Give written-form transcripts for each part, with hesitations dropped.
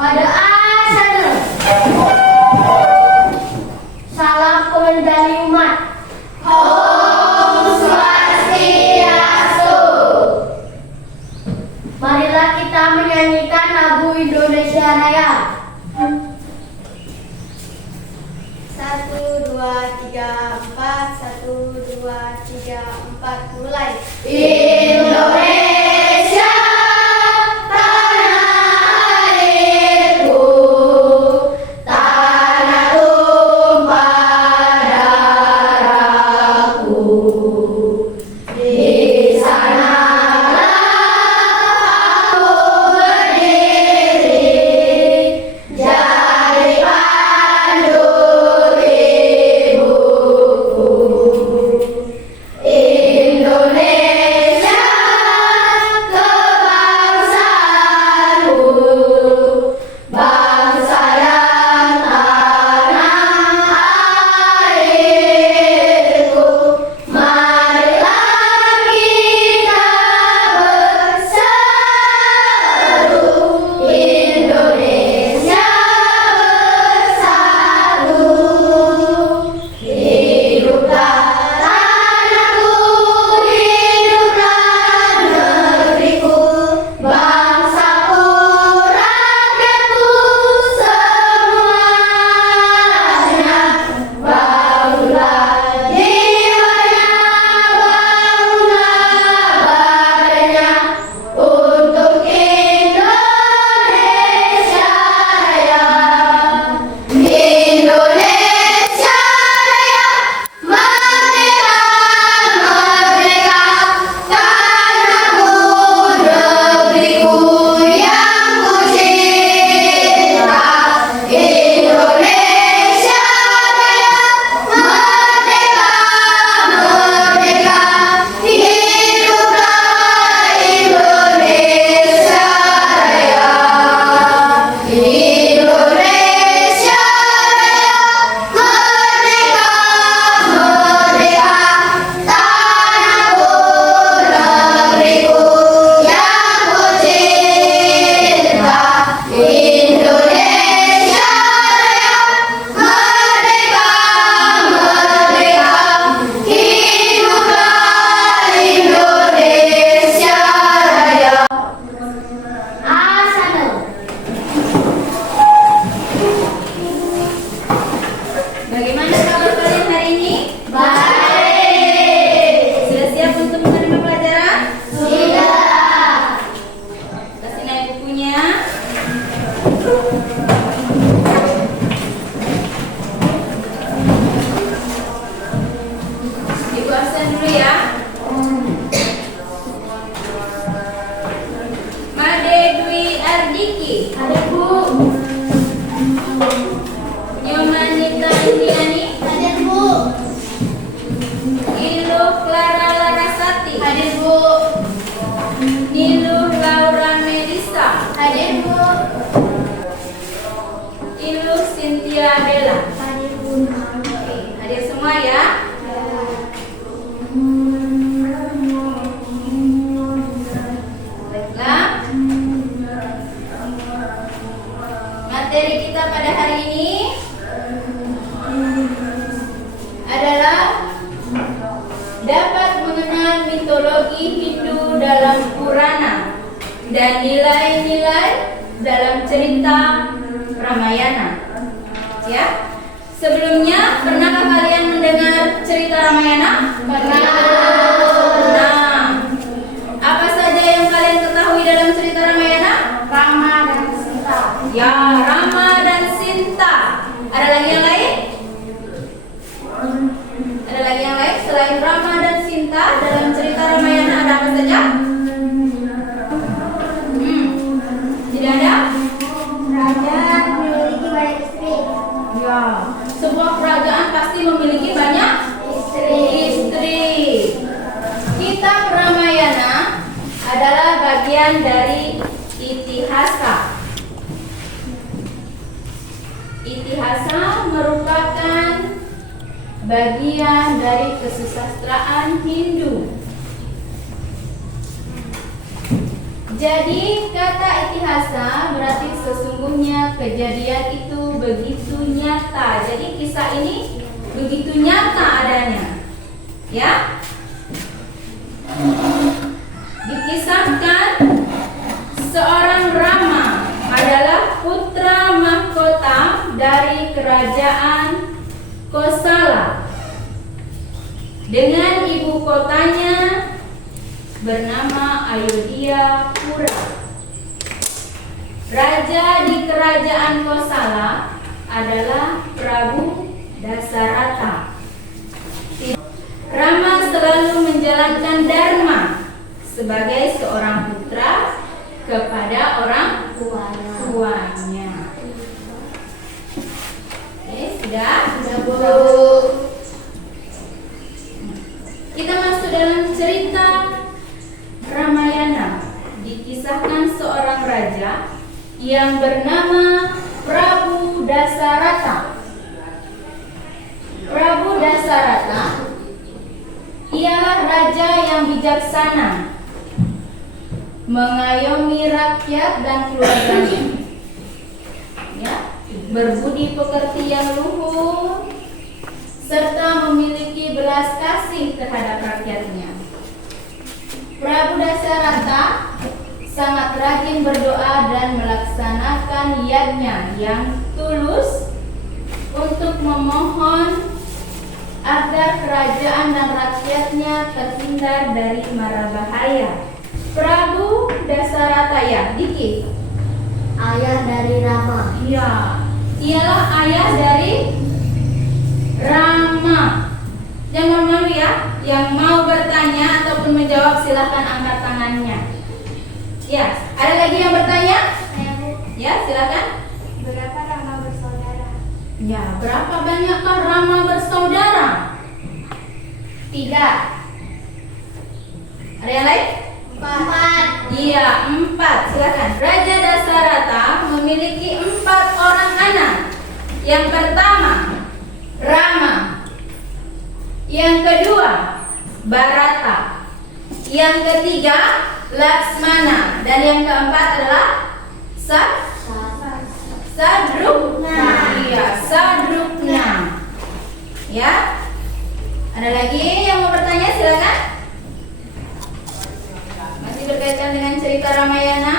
Pada asana. Salam pengendali umat. Om Swastiastu. Marilah kita menyanyikan lagu Indonesia Raya. 1, 2, 3, 4. 1, 2, 3, 4. Mulai. Indonesia, tanah airku, tanah tumpah darahku. Di sanalah aku berdiri, jadi pandu ibuku. Indonesia, kebangsaanku, bangsa dan tanah airku. Marilah kita bersatu, Indonesia bersatu. Hiduplah tanahku, hiduplah negeriku, bangsaku, rakyatku semuanya. Bangunlah jiwanya, bangunlah badannya, untuk Indonesia Raya. Indonesia Raya, merdeka, merdeka, tanahku, negeriku yang ku cinta. Indonesia Raya, merdeka, merdeka, hiduplah Indonesia Raya. Indonesia Raya, merdeka, merdeka, tanahku, negeriku yang ku cinta. Indonesia Raya, merdeka, merdeka, hiduplah Indonesia Raya. Asana. Bagaimana kabar kalian hari ini? Baik. Sudah siap untuk menerima pelajaran? Sudah. Kasih naik bukunya. Ibu absen dulu ya. Made Dwi Ardiki, Ada Bu. Nyomanita Indiani, Ada Bu. Ilo Clara Larasati, Ada Bu. Nilu Laura Melisa, Ada Bu. Ilu Cynthia Bella. Ada Bu. Hadir semua ya. Baiklah. Materi kita pada hari ini adalah dapat mengenal mitologi Hindu dalam Purana dan nilai-nilai dalam cerita Ramayana. Ya. Sebelumnya, pernahkah kalian mendengar cerita Ramayana? Pernah. Nah, apa saja yang kalian ketahui dalam cerita Ramayana? Rama dan Sita. Ya, Rama dan Sinta. Ada lagi yang lain? Ada lagi yang lain selain Rama dan Sinta dalam cerita Ramayana ada apa saja? Tidak ada? Raja memiliki banyak istri. Ya. Sebuah kerajaan pasti memiliki banyak istri. Kitab Ramayana adalah bagian dari Itihasa. Itihasa merupakan bagian dari kesusastraan Hindu. Jadi kata itihasa berarti sesungguhnya kejadian itu begitu nyata. Jadi kisah ini begitu nyata adanya. Ya. Dikisahkan seorang Rama adalah putra mahkota dari kerajaan Kosala dengan ibu kotanya bernama Ayodhya Pura. Raja di kerajaan Kosala adalah Prabu Dasarata. Rama selalu menjalankan dharma sebagai seorang putra kepada orang tuanya. Oke, sudah Bu. Kita masuk dalam cerita Ramayana. Dikisahkan seorang raja yang bernama Prabu Dasarata. Prabu Dasarata ialah raja yang bijaksana, mengayomi rakyat dan keluarganya, ya, berbudi pekerti yang luhur, serta memiliki belas kasih terhadap rakyatnya. Prabu Dasarata sangat rajin berdoa dan melaksanakan yajna yang tulus untuk memohon agar kerajaan dan rakyatnya terhindar dari mara bahaya. Prabu Dasarata ya, Diki, Ayah dari Rama. iya, ialah ayah dari Rama. Jangan malu ya, yang mau bertanya ataupun menjawab silahkan angkat tangannya. Ya, ada lagi yang bertanya? Ya, silakan. Berapa Rama bersaudara? Ya, berapa banyakkah Rama bersaudara? 3. Ada yang lain? 4. Iya, 4. Silakan. Raja Dasarata memiliki 4 orang anak. Yang pertama, Rama. Yang kedua, Bharata. Yang ketiga, Laksmana. Dan yang keempat adalah Sadrukna. Iya, Sadrukna. Ya. Ada lagi yang mau bertanya? Silakan. Masih berkaitan dengan cerita Ramayana?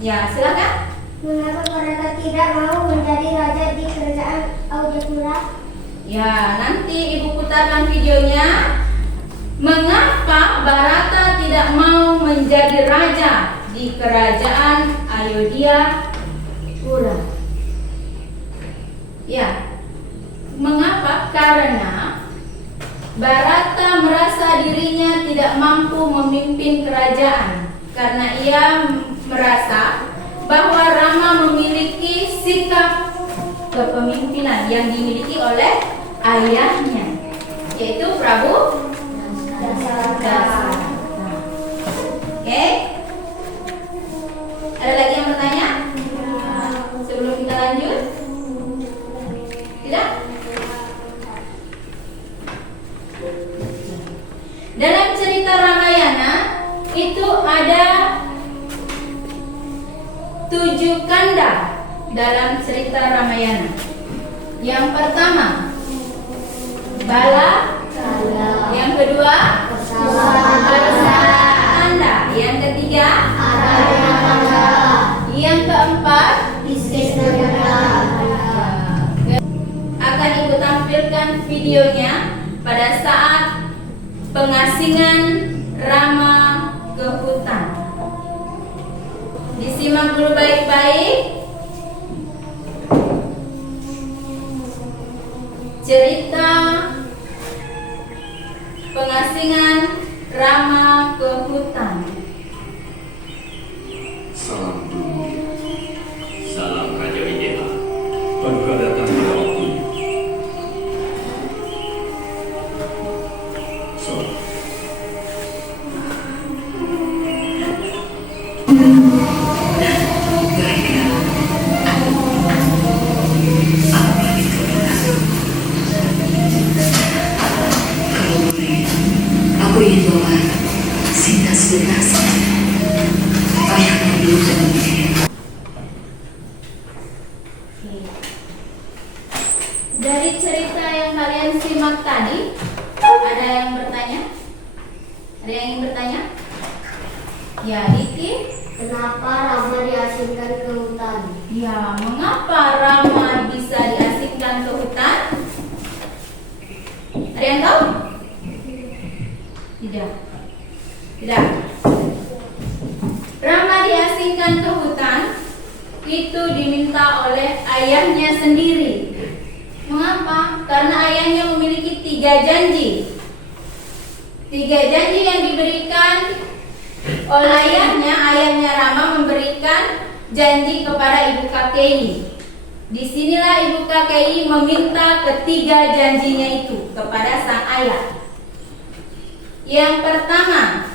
Ya, silakan. Mengapa Bharata tidak mau menjadi raja di kerajaan Ayodhya? Ya, nanti Ibu putarkan videonya. Mengapa Bharata tidak mau menjadi raja di kerajaan Ayodhya Pura? Ya, mengapa? Karena Bharata merasa dirinya tidak mampu memimpin kerajaan. Karena ia merasa bahwa Rama memiliki sikap kepemimpinan yang dimiliki oleh ayahnya, yaitu Prabu Dasarata. Oke? Ada lagi yang bertanya? Sebelum kita lanjut? Tidak? Dalam cerita Ramayana itu ada 7 kanda dalam cerita Ramayana. Yang pertama, Bala. Yang kedua, Kanda. Yang ketiga, yang keempat, akan Ibu tampilkan videonya pada saat pengasingan Rama ke hutan. Disimak dulu baik-baik. Cerita pengasingan Rama ke hutan. Salam dulu. Salam Raja Wijaya. Engkau datang pada waktunya. Salam. Aku ingin bawa Sinta sebentar saja. Ya, Diki. Kenapa Rama diasingkan ke hutan? Ya, mengapa Rama bisa diasingkan ke hutan? Ada yang tahu? Tidak. Tidak. Rama diasingkan ke hutan itu diminta oleh ayahnya sendiri. Mengapa? Karena ayahnya memiliki 3 janji. 3 janji yang diberikan oleh ayahnya Rama memberikan janji kepada ibu KKI. Disinilah ibu KKI meminta ketiga janjinya itu kepada sang ayah. Yang pertama,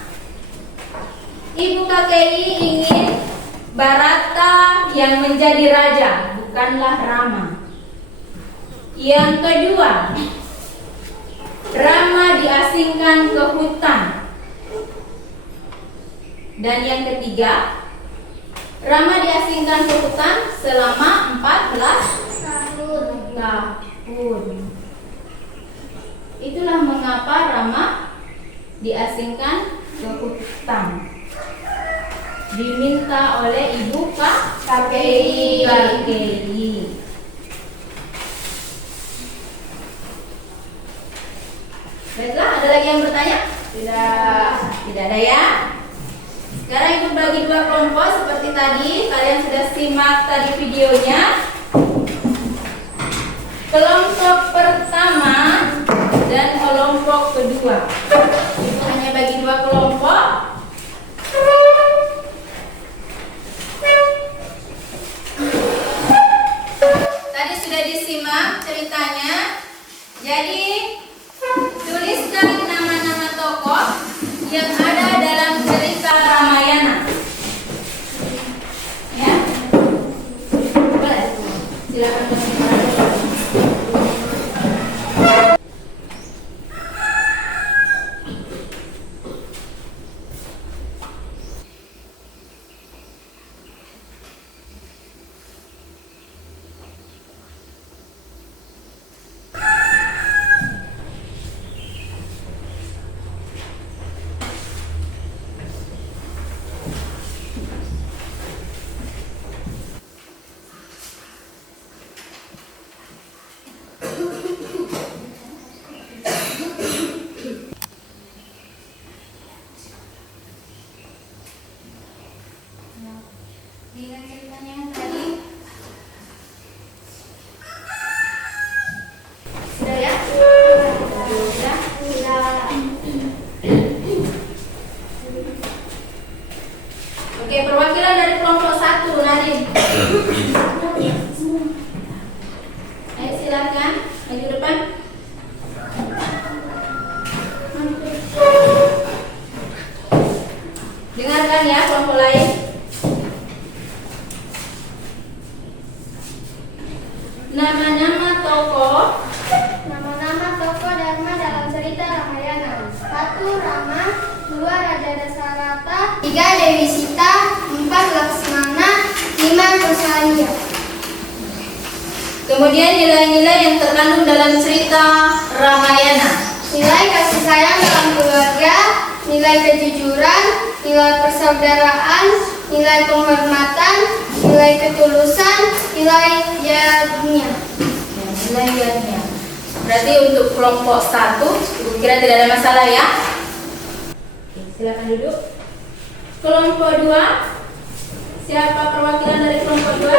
ibu KKI ingin Bharata yang menjadi raja, bukanlah Rama. Yang kedua, Rama diasingkan ke hutan. Dan yang ketiga, Rama diasingkan ke hutan selama 14 tahun. Itulah mengapa Rama diasingkan ke hutan. Diminta oleh ibu KKI. Baiklah, ada lagi yang bertanya? Tidak ada ya. Sekarang ibu bagi 2 kelompok seperti tadi. Kalian sudah simak tadi videonya. Kelompok pertama dan kelompok kedua. Ibu hanya bagi 2 kelompok. Tadi sudah disimak ceritanya. Jadi tuliskan nama-nama tokoh yang ada dalam cerita Ramayana. Ya, boleh. Silakan. Dengan ceritanya yang tadi sudah ya? Sudah? Oke, perwakilan dari kelompok 1, Nadine. Ayo silakan maju depan. Dengarkan ya kelompok lain. Nama-nama tokoh Dharma dalam cerita Ramayana. 1. Rama, 2. Raja Dasarata, 3. Dewi Sita, 4. Laksmana, 5. Kausalya. Kemudian nilai-nilai yang terkandung dalam cerita Ramayana. Nilai kasih sayang dalam keluarga, nilai kejujuran, nilai persaudaraan, nilai penghormatan, nilai ketulusan, nilai yadnya. Nilai yadnya. Berarti untuk kelompok 1, Ibu kira tidak ada masalah ya? Oke, silakan duduk. Kelompok 2, siapa perwakilan dari kelompok 2?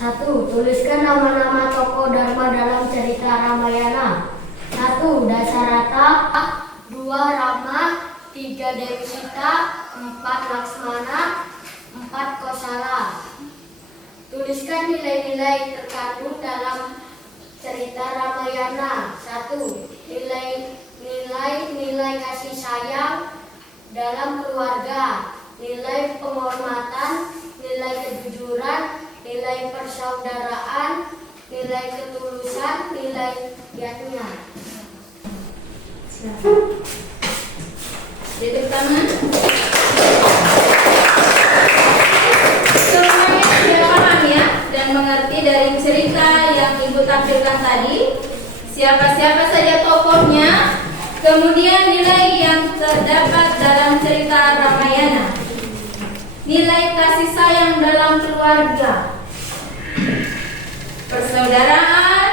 1. Tuliskan nama-nama tokoh Dharma dalam cerita Ramayana. 1. Dasarata, 2. Rama, 3. Dewi Sita, 4. Laksmana, 4. Kosala. Tuliskan nilai-nilai terkandung dalam cerita Ramayana. 1. Nilai kasih sayang dalam keluarga, nilai penghormatan, nilai kejujuran, nilai persaudaraan, nilai ketulusan, nilai yadnya. Jadi tangan. Semuanya sudah paham ya dan mengerti dari cerita yang Ibu tampilkan tadi, siapa-siapa saja tokohnya, kemudian nilai yang terdapat dalam cerita Ramayana. Nilai kasih sayang dalam keluarga, persaudaraan,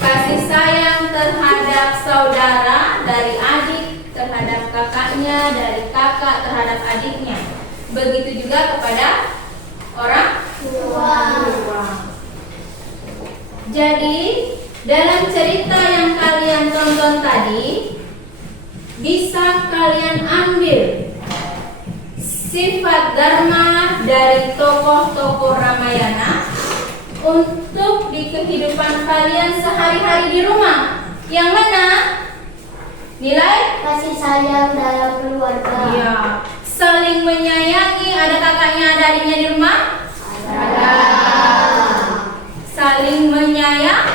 kasih sayang terhadap saudara, dari adik terhadap kakaknya, dari kakak terhadap adiknya. Begitu juga kepada orang tua. Jadi, dalam cerita yang kalian tonton tadi, bisa kalian ambil sifat dharma dari tokoh-tokoh Ramayana untuk di kehidupan kalian sehari-hari di rumah. Yang mana? Nilai Kasih sayang dalam keluarga. iya, saling menyayangi. Ada kakaknya, ada adiknya di rumah? Ada. Saling menyayangi.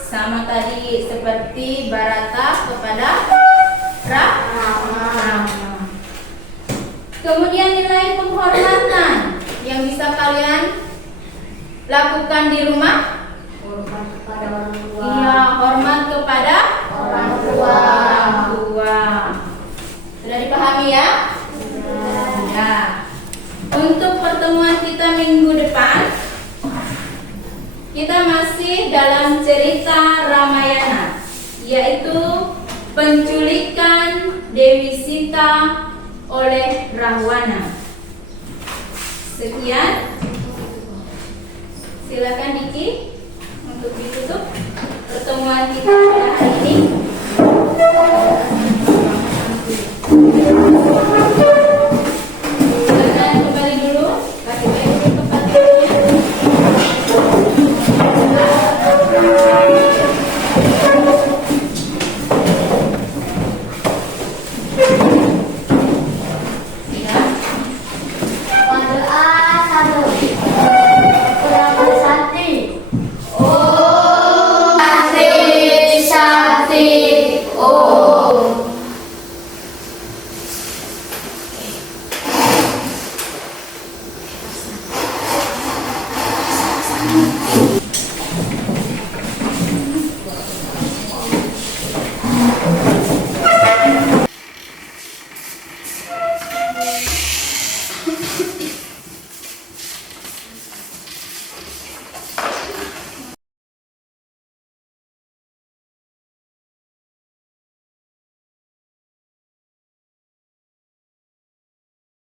Sama tadi seperti Barata kepada Rama. Kemudian nilai penghormatan yang bisa kalian lakukan di rumah. Hormat kepada orang tua. Iya, hormat kepada Orang tua. orang tua. Sudah dipahami ya? Ya. Untuk pertemuan kita minggu depan, kita masih dalam cerita Ramayana, yaitu penculikan Dewi Sita oleh Rahwana. Sekian. Silakan Diki untuk ditutup pertemuan kita.